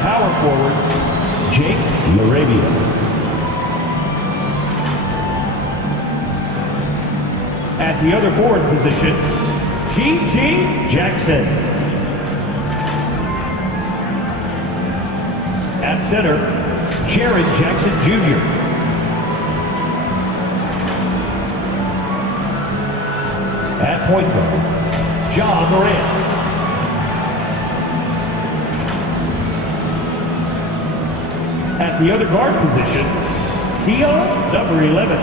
power forward, Jake Laravia. At the other forward position, G.G. Jackson. At center, Jared Jackson Jr. At point guard, John Morant. At the other guard position, Yall, number 11.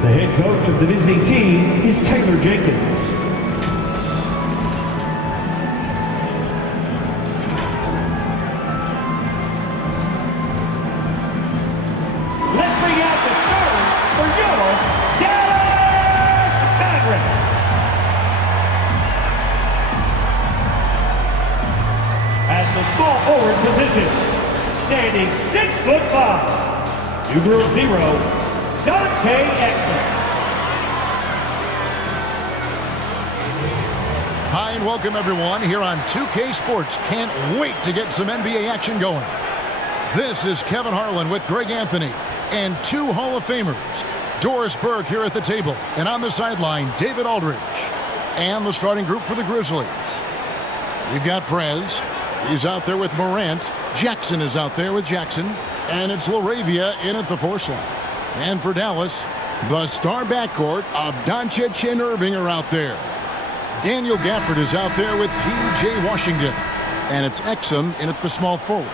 The head coach of the visiting team is Taylor Jenkins. Let's bring out the starter for yall, Dallas Mavericks. At the small forward position, standing 6'5", numero 0, Dante Exum. Hi and welcome everyone here on 2K Sports. Can't wait to get some NBA action going. This is Kevin Harlan with Greg Anthony and two Hall of Famers. Doris Burke here at the table, and on the sideline, David Aldridge. And the starting group for the Grizzlies. We've got Prez. He's out there with Morant. Jackson is out there with Jackson. And it's Laravia in at the 4 slot. And for Dallas, the star backcourt of Doncic and Irving are out there. Daniel Gafford is out there with P.J. Washington. And it's Exum in at the small forward.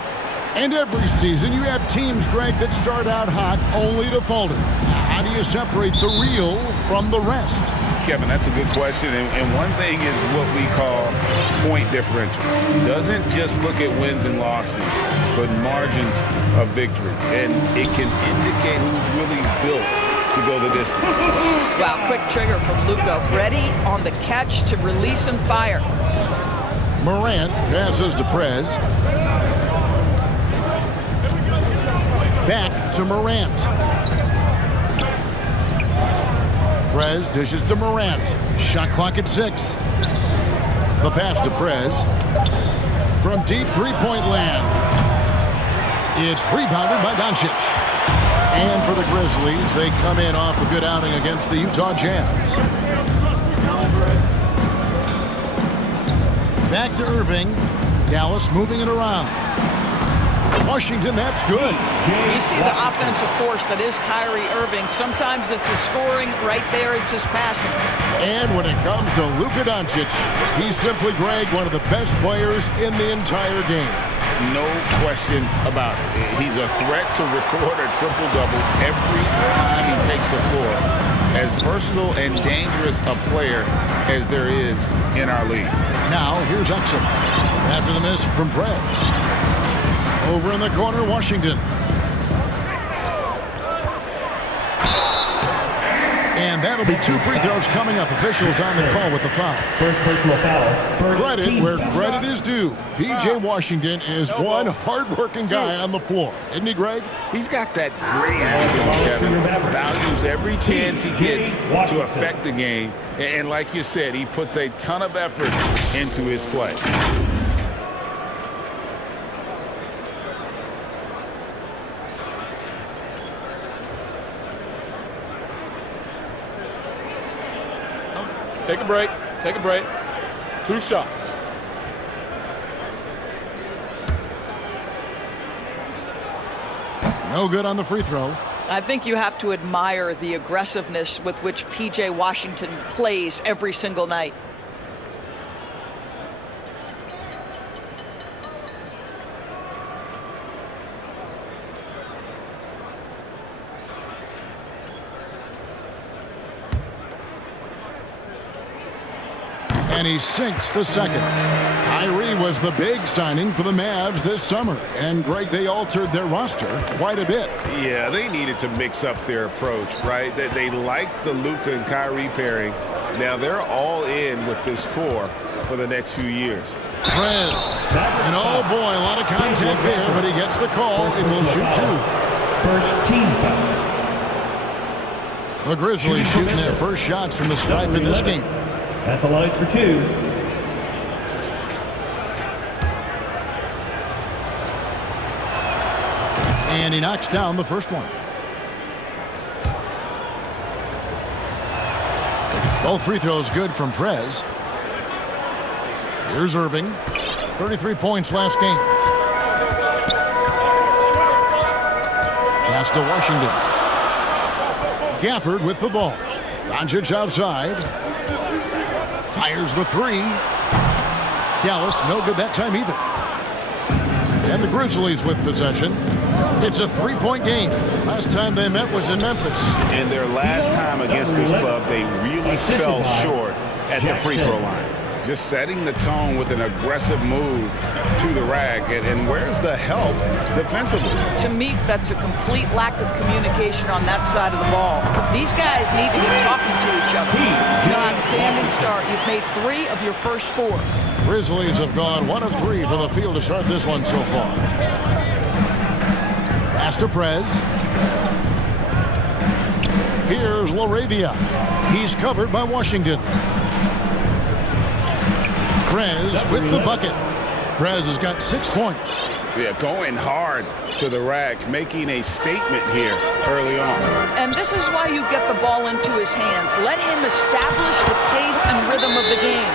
And every season you have teams, Greg, that start out hot only to falter. How do you separate the real from the rest? Kevin, that's a good question. And one thing is what we call point differential. Doesn't just look at wins and losses, but margins of victory. And it can indicate who's really built to go the distance. Wow, quick trigger from Luka. Ready on the catch to release and fire. Morant passes to Prez. Back to Morant. Prez dishes to Morant. Shot clock at 6. The pass to Prez. From deep three-point land. It's rebounded by Doncic. And for the Grizzlies, they come in off a good outing against the Utah Jazz. Back to Irving. Dallas moving it around. Washington, that's good. You see the offensive force that is Kyrie Irving. Sometimes it's the scoring. Right there, it's just passing. And when it comes to Luka Doncic, he's simply, Greg, one of the best players in the entire game. No question about it. He's a threat to record a triple-double every time he takes the floor. As versatile and dangerous a player as there is in our league. Now, here's Exum. After the miss from Prez. Over in the corner, Washington. And that'll be 2 free throws coming up. Officials on the call with the foul. First personal foul. Credit where credit is due. P.J. Washington is one hard-working guy on the floor. Isn't he, Greg? He's got that greatness to him, Kevin. Values every chance he gets to affect the game. And like you said, he puts a ton of effort into his play. Take a break. Take a break. 2 shots. No good on the free throw. I think you have to admire the aggressiveness with which P.J. Washington plays every single night. And he sinks the second. Kyrie was the big signing for the Mavs this summer. And, Greg, they altered their roster quite a bit. Yeah, they needed to mix up their approach, right? They liked the Luka and Kyrie pairing. Now they're all in with this core for the next few years. Prez. And, oh, boy, a lot of contact there, but he gets the call and will shoot 2. First team foul. The Grizzlies shooting their first shots from the stripe in this game. At the line for 2. And he knocks down the first one. Both free throws good from Prez. Here's Irving. 33 points last game. Pass to Washington. Gafford with the ball. Doncic outside. Fires the three. Dallas no good that time either. And the Grizzlies with possession. It's a three-point game. Last time they met was in Memphis. And their last time against this club, they really fell short at the free throw line. Just setting the tone with an aggressive move to the rack. And where's the help defensively? To me, that's a complete lack of communication on that side of the ball. These guys need to be talking to each other. An outstanding start. You've made 3 of your first 4. Grizzlies have gone 1 of 3 from the field to start this one so far. Pass to Prez. Here's LaRavia. He's covered by Washington. Prez with the bucket. Prez has got 6 points. Yeah, going hard to the rack, making a statement here early on. And this is why you get the ball into his hands. Let him establish the pace and rhythm of the game.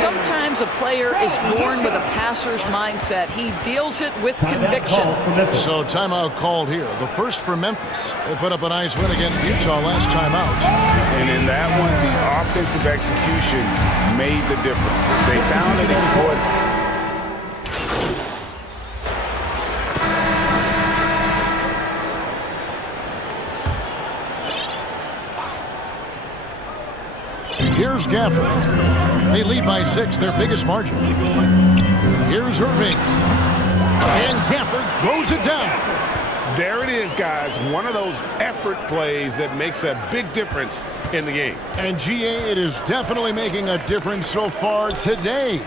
Sometimes a player is born with a passer's mindset. He deals it with conviction. So timeout called here. The first for Memphis. They put up a nice win against Utah last time out. And in that one, the offensive execution made the difference. They found and exploited. Here's Gafford. They lead by 6, their biggest margin. Here's Irving. And Gafford throws it down. There it is, guys. One of those effort plays that makes a big difference in the game. And GA, it is definitely making a difference so far today.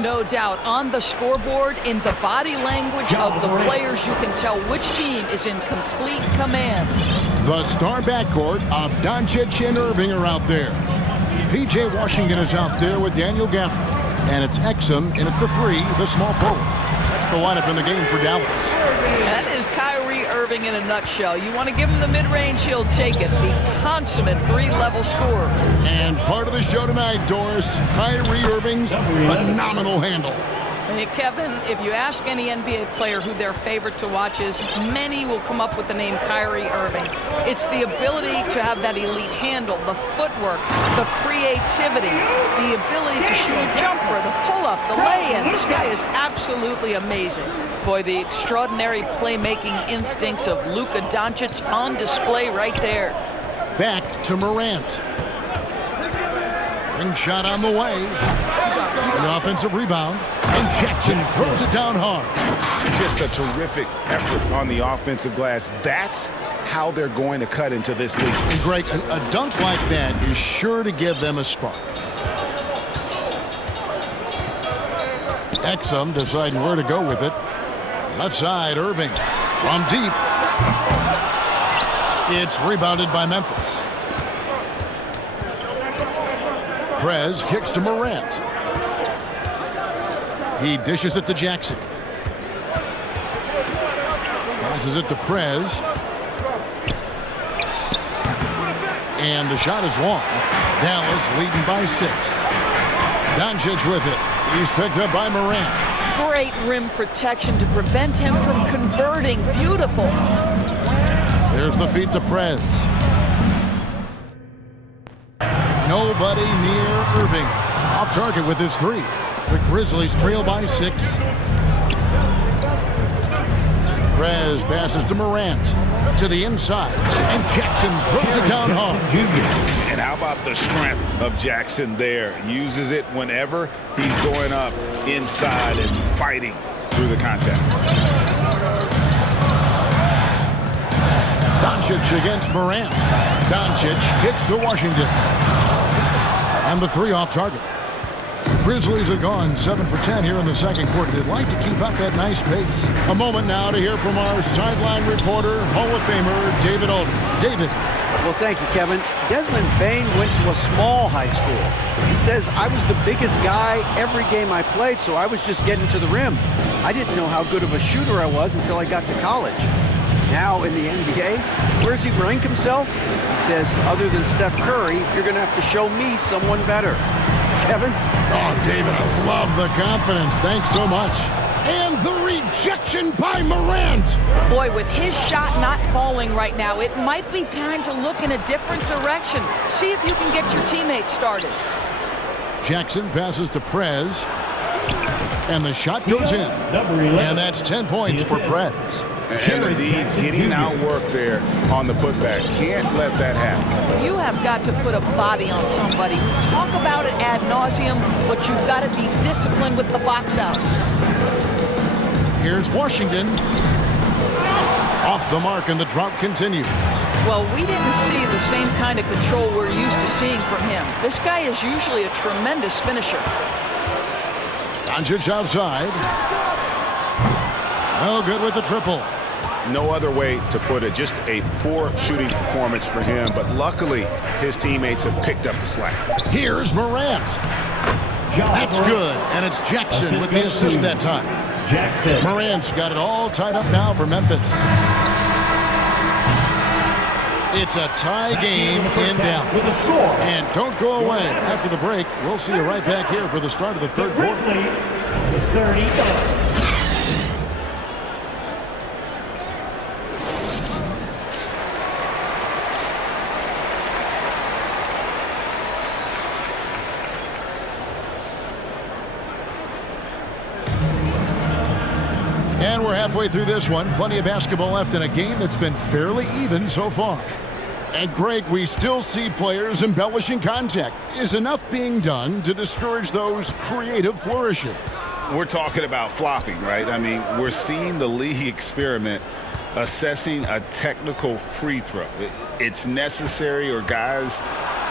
No doubt. On the scoreboard, in the body language of the players, you can tell which team is in complete command. The star backcourt of Doncic and Irving are out there. P.J. Washington is out there with Daniel Gafford. And it's Exum in at the 3, the small forward. That's the lineup in the game for Dallas. That is Kyrie Irving in a nutshell. You want to give him the mid-range, he'll take it. The consummate 3-level scorer. And part of the show tonight, Doris, Kyrie Irving's phenomenal handle. Hey, Kevin, if you ask any NBA player who their favorite to watch is, many will come up with the name Kyrie Irving. It's the ability to have that elite handle, the footwork, the creativity, the ability to shoot a jumper, the pull-up, the lay-in. This guy is absolutely amazing. Boy, the extraordinary playmaking instincts of Luka Doncic on display right there. Back to Morant. Ring shot on the way. An offensive rebound. And Jackson throws it down hard. Just a terrific effort on the offensive glass. That's how they're going to cut into this league. And Greg, a dunk like that is sure to give them a spark. Exum deciding where to go with it. Left side, Irving. From deep. It's rebounded by Memphis. Prez kicks to Morant. He dishes it to Jackson. Passes it to Prez. And the shot is long. Dallas leading by 6. Doncic with it. He's picked up by Morant. Great rim protection to prevent him from converting. Beautiful. There's the feed to Prez. Nobody near Irving. Off target with his 3. The Grizzlies trail by 6. Prez passes to Morant. To the inside. And Jackson throws it down hard. And how about the strength of Jackson there? Uses it whenever he's going up inside and fighting through the contact. Doncic against Morant. Doncic kicks to Washington. And the 3 off target. Grizzlies are gone 7 for 10 here in the second quarter. They'd like to keep up that nice pace. A moment now to hear from our sideline reporter, Hall of Famer David Alden. David. Well, thank you, Kevin. Desmond Bain went to a small high school. He says, I was the biggest guy every game I played, so I was just getting to the rim. I didn't know how good of a shooter I was until I got to college. Now in the NBA, where does he rank himself? He says, other than Steph Curry, you're going to have to show me someone better. Kevin? Oh, David, I love the confidence. Thanks so much. And the rejection by Morant. Boy, with his shot not falling right now, it might be time to look in a different direction. See if you can get your teammates started. Jackson passes to Prez. And the shot goes in. And that's 10 points for Prez. And the D getting outworked there on the putback. Can't let that happen. You have got to put a body on somebody. We talk about it ad nauseum, but you've got to be disciplined with the box outs. Here's Washington. Off the mark, and the drought continues. Well, we didn't see the same kind of control we're used to seeing from him. This guy is usually a tremendous finisher. Doncic outside. No good with the triple. No other way to put it. Just a poor shooting performance for him. But luckily, his teammates have picked up the slack. Here's Morant. That's good. And it's Jackson with the assist that time. Jackson. Morant's got it all tied up now for Memphis. It's a tie game in Dallas. And don't go away. After the break, we'll see you right back here for the start of the third quarter. 30. And we're halfway through this one. Plenty of basketball left in a game that's been fairly even so far. And Greg, we still see players embellishing contact. Is enough being done to discourage those creative flourishes? We're talking about flopping, right? I mean, we're seeing the league experiment assessing a technical free throw. It's necessary, or guys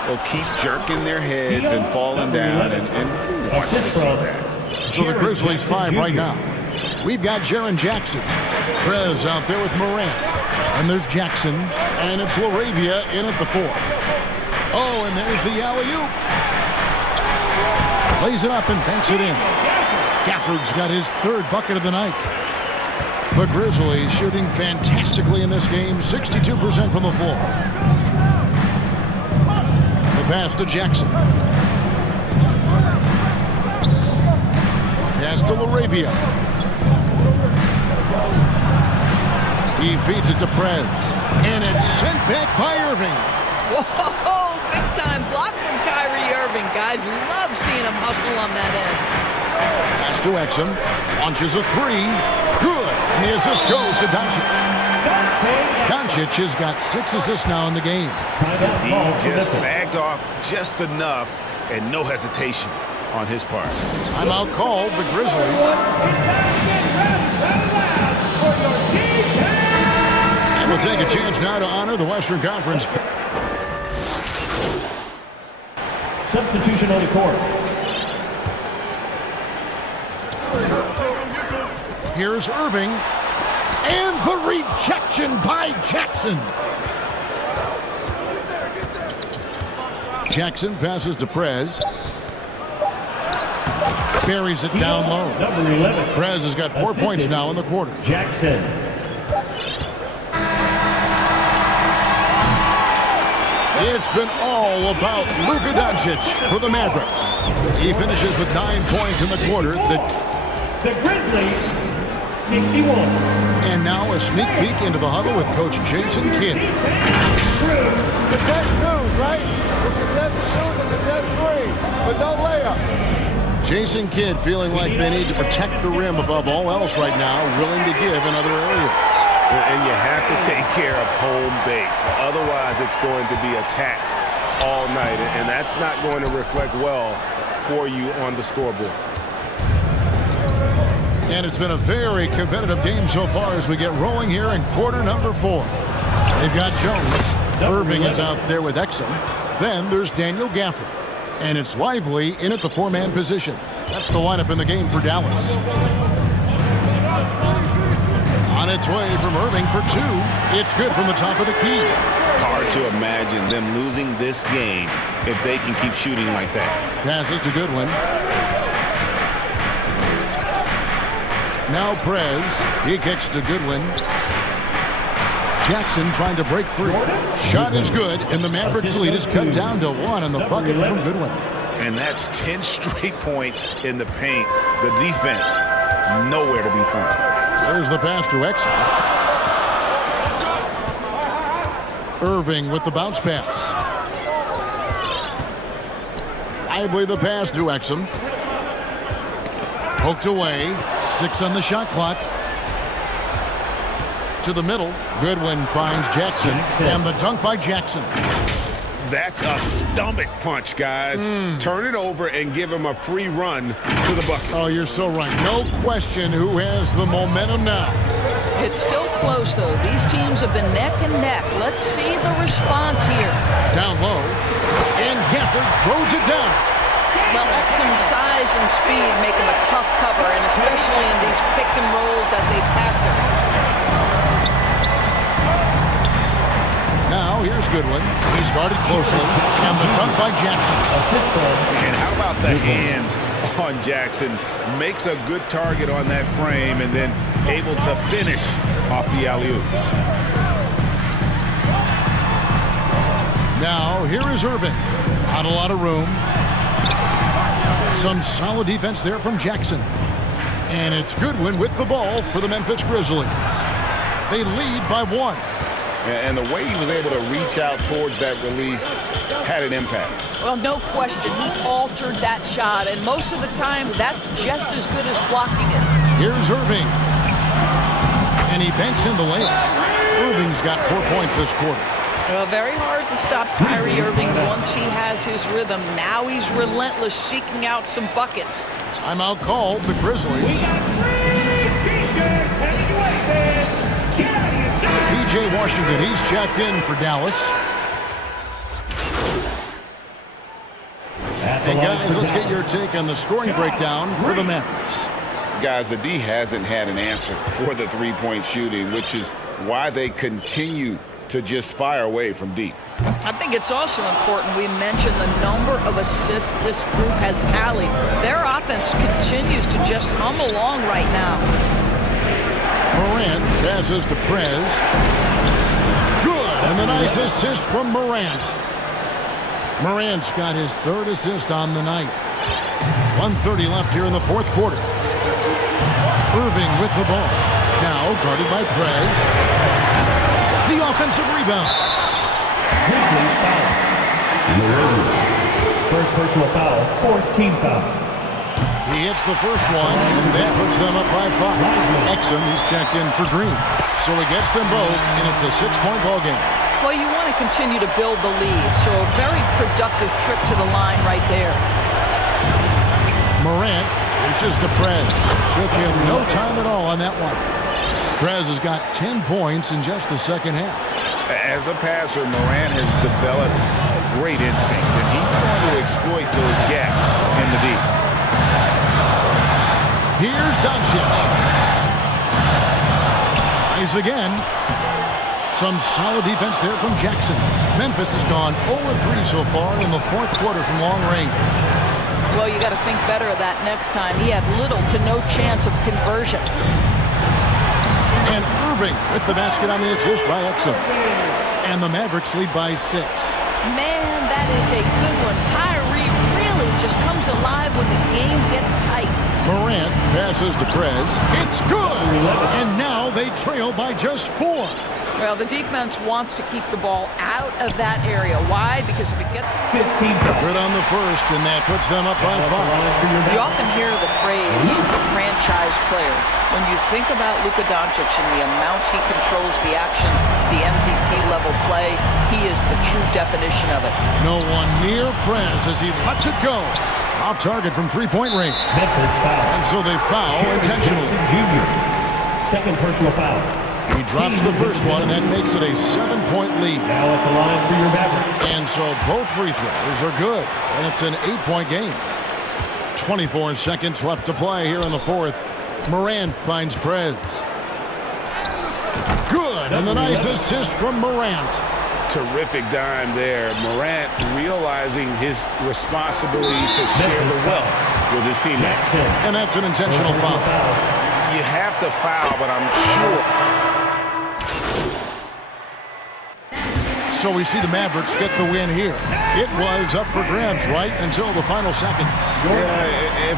will keep jerking their heads and falling down, and who wants to see that? So the Grizzlies 5 right now. We've got Jaren Jackson. Prez out there with Morant. And there's Jackson. And it's LaRavia in at the 4. Oh, and there's the alley-oop. Lays it up and banks it in. Gafford's got his third bucket of the night. The Grizzlies shooting fantastically in this game. 62% from the floor. The pass to Jackson. Pass to LaRavia. He feeds it to Prez. And it's sent back by Irving. Whoa, big time block from Kyrie Irving. Guys love seeing him hustle on that end. Pass to Exum. Launches a 3. Good. And the assist goes to Doncic. Doncic has got 6 assists now in the game. The D just sagged off just enough, and no hesitation on his part. Timeout called, the Grizzlies. And we'll take a chance now to honor the Western Conference. Substitution on the court. Here's Irving. And the rejection by Jackson. Jackson passes to Prez. Buries it down low. Number 11. Prez has got 4 points now in the quarter. Jackson. It's been all about Luka Doncic for the Mavericks. He finishes with 9 points in the quarter. The Grizzlies, 61. And now a sneak peek into the huddle with Coach Jason Kidd. The best twos, right? The best twos and the best three, but no layup. Jason Kidd feeling like they need to protect the rim above all else right now, willing to give in other areas. And you have to take care of home base. Otherwise, it's going to be attacked all night, and that's not going to reflect well for you on the scoreboard. And it's been a very competitive game so far as we get rolling here in quarter number 4. They've got Jones. Irving is out there with Exum. Then there's Daniel Gafford. And it's Lively in at the 4-man position. That's the lineup in the game for Dallas. On its way from Irving for 2. It's good from the top of the key. Hard to imagine them losing this game if they can keep shooting like that. Passes to Goodwin. Now Prez. He kicks to Goodwin. Jackson trying to break free. Shot is good, and the Mavericks lead is cut down to 1 on the bucket from Goodwin. And that's 10 straight points in the paint. The defense, nowhere to be found. There's the pass to Exum. Irving with the bounce pass. Lively the pass to Exum. Poked away. 6 on the shot clock. To the middle. Goodwin finds Jackson. And the dunk by Jackson. That's a stomach punch, guys. Turn it over and give him a free run to the bucket. Oh, you're so right. No question who has the momentum now. It's still close, though. These teams have been neck and neck. Let's see the response here. Down low. And Gafford throws it down. Well, Exum's size and speed make him a tough cover, and especially in these pick and rolls as a passer. Now, here's Goodwin. He's guarded closely. And the dunk by Jackson. And how about the hands on Jackson? Makes a good target on that frame and then able to finish off the alley-oop. Now, here is Irving. Not a lot of room. Some solid defense there from Jackson. And it's Goodwin with the ball for the Memphis Grizzlies. They lead by 1. And the way he was able to reach out towards that release had an impact. Well, no question. He altered that shot, and most of the time, that's just as good as blocking it. Here's Irving. And he banks in the layup. Irving's got 4 points this quarter. Well, very hard to stop Kyrie Irving once he has his rhythm. Now he's relentless, seeking out some buckets. Timeout called, the Grizzlies. P.J. Washington, he's checked in for Dallas. And guys, let's get your take on the scoring breakdown for the Mavericks. Guys, the D hasn't had an answer for the three-point shooting, which is why they continue to just fire away from deep. I think it's also important we mention the number of assists this group has tallied. Their offense continues to just hum along right now. Morant passes to Prez. Good. And the nice assist from Morant. Morant's got his 3rd assist on the night. 1:30 left here in the 4th quarter. Irving with the ball. Now guarded by Prez. The offensive rebound. Grizzlies foul. First personal foul, 4th team foul. He hits the first one, and that puts them up by 5. Exum, he's checked in for Green. So he gets them both, and it's a 6-point ball game. Well, you want to continue to build the lead, so a very productive trip to the line right there. Morant reaches to Prez. Took him no time at all on that one. Prez has got 10 points in just the second half. As a passer, Morant has developed great instincts, and he's going to exploit those gaps in the deep. Here's Doncic. Tries again. Some solid defense there from Jackson. Memphis has gone 0-3 so far in the 4th quarter from long range. Well, you got to think better of that next time. He had little to no chance of conversion. And Irving with the basket on the assist by Exum. And the Mavericks lead by 6. Man, that is a good one. Kyrie really just comes alive when the game gets tight. Morant passes to Prez. It's good! And now they trail by just 4. Well, the defense wants to keep the ball out of that area. Why? Because if it gets 15 foul. Good on the first, and that puts them up by 5. You often hear the phrase franchise player. When you think about Luka Doncic and the amount he controls the action, the MVP level play, he is the true definition of it. No one near Prez as he lets it go. Off target from 3-point range. Memphis foul. And so they foul intentionally. Junior. Second personal foul. He drops the first one, and that makes it a 7-point lead. Now at the line for your Mavericks. And so both free throws are good, and it's an 8-point game. 24 seconds left to play here in the 4th. Morant finds Prez. Good, and the nice assist from Morant. Terrific dime there. Morant realizing his responsibility to share the wealth with his teammates. And that's an intentional foul. You have to foul, but I'm sure So we see the Mavericks get the win here. It was up for grabs right until the final seconds. Yeah, if